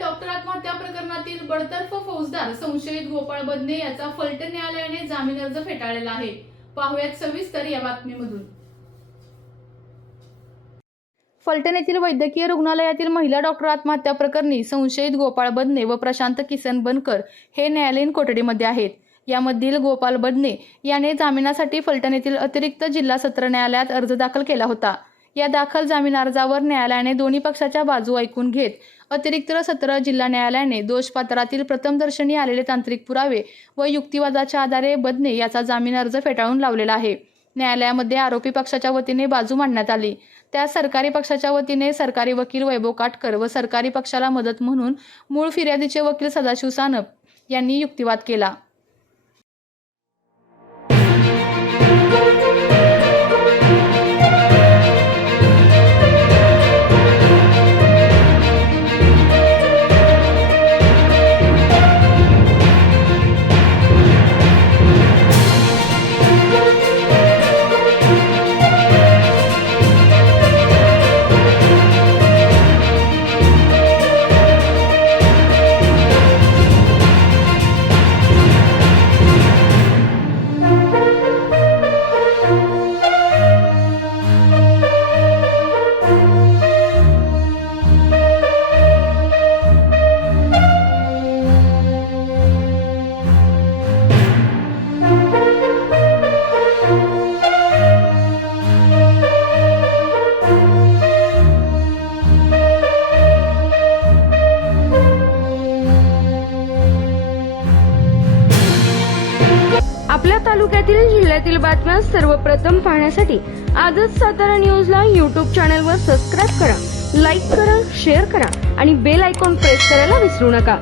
Doctor आत्महत्या प्रकरणातील बडतर्फ फौजदार संशयित गोपाळ बदने याचा फलटण न्यायालयाने जामीन अर्ज फेटाळलेला आहे। पाहुयात सविस्तर या बातमीमधून। फलटण येथील वैद्यकीय रुग्णालयातील महिला डॉक्टर आत्महत्या प्रकरणी संशयित गोपाळ बदने व प्रशांत किसन बनकर हे न्यायालयीन कोठडीमध्ये आहेत। यामधील गोपाळ बदने याने जामिनासाठी फलटण येथील अतिरिक्त जिल्हा सत्र न्यायालयात अर्ज दाखल केला होता। या दाखल जामीन अर्जावर न्यायालयाने दोन्ही पक्षाच्या बाजू ऐकून घेत अतिरिक्त सत्र जिल्हा न्यायालयाने दोषपात्रातील प्रथमदर्शनी आलेले तांत्रिक पुरावे व युक्तिवादाच्या आधारे बदने याचा जामीन अर्ज फेटाळून लावलेला आहे। न्यायालयामध्ये आरोपी पक्षाच्या वतीने बाजू मांडण्यात आली। त्या सरकारी पक्षाच्या वतीने सरकारी वकील वैभव काटकर व सरकारी पक्षाला मदत म्हणून मूळ फिर्यादीचे वकील सदाशिव सानप यांनी युक्तिवाद केला। आपल्या तालुक्यातील जिल्ह्यातील बातम्या सर्वप्रथम पाहण्यासाठी आजच सातारा न्यूजला YouTube चॅनलवर सबस्क्राईब करा, लाईक करा, शेअर करा आणि बेल आयकॉन प्रेस करायला विसरू नका।